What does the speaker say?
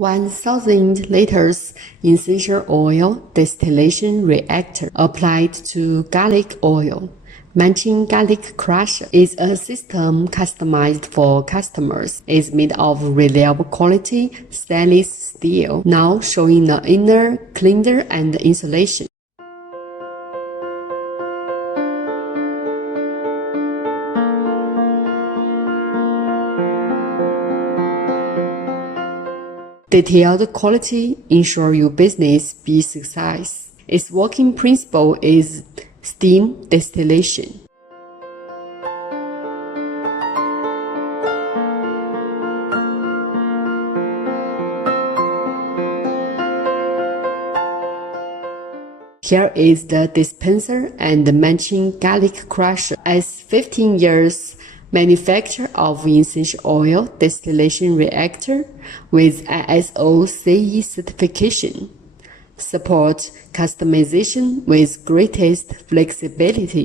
1,000 liters essential oil distillation reactor applied to garlic oil. Matching garlic crusher is a system customized for customers. It's made of reliable quality stainless steel, now showing the inner cleaner and insulation. Detailed quality ensure your business be success. Its working principle is steam distillation. Here is the dispenser and the matching garlic crusher. As 15 years manufacturer of essential oil distillation reactor with ISO CE certification. Support customization with greatest flexibility.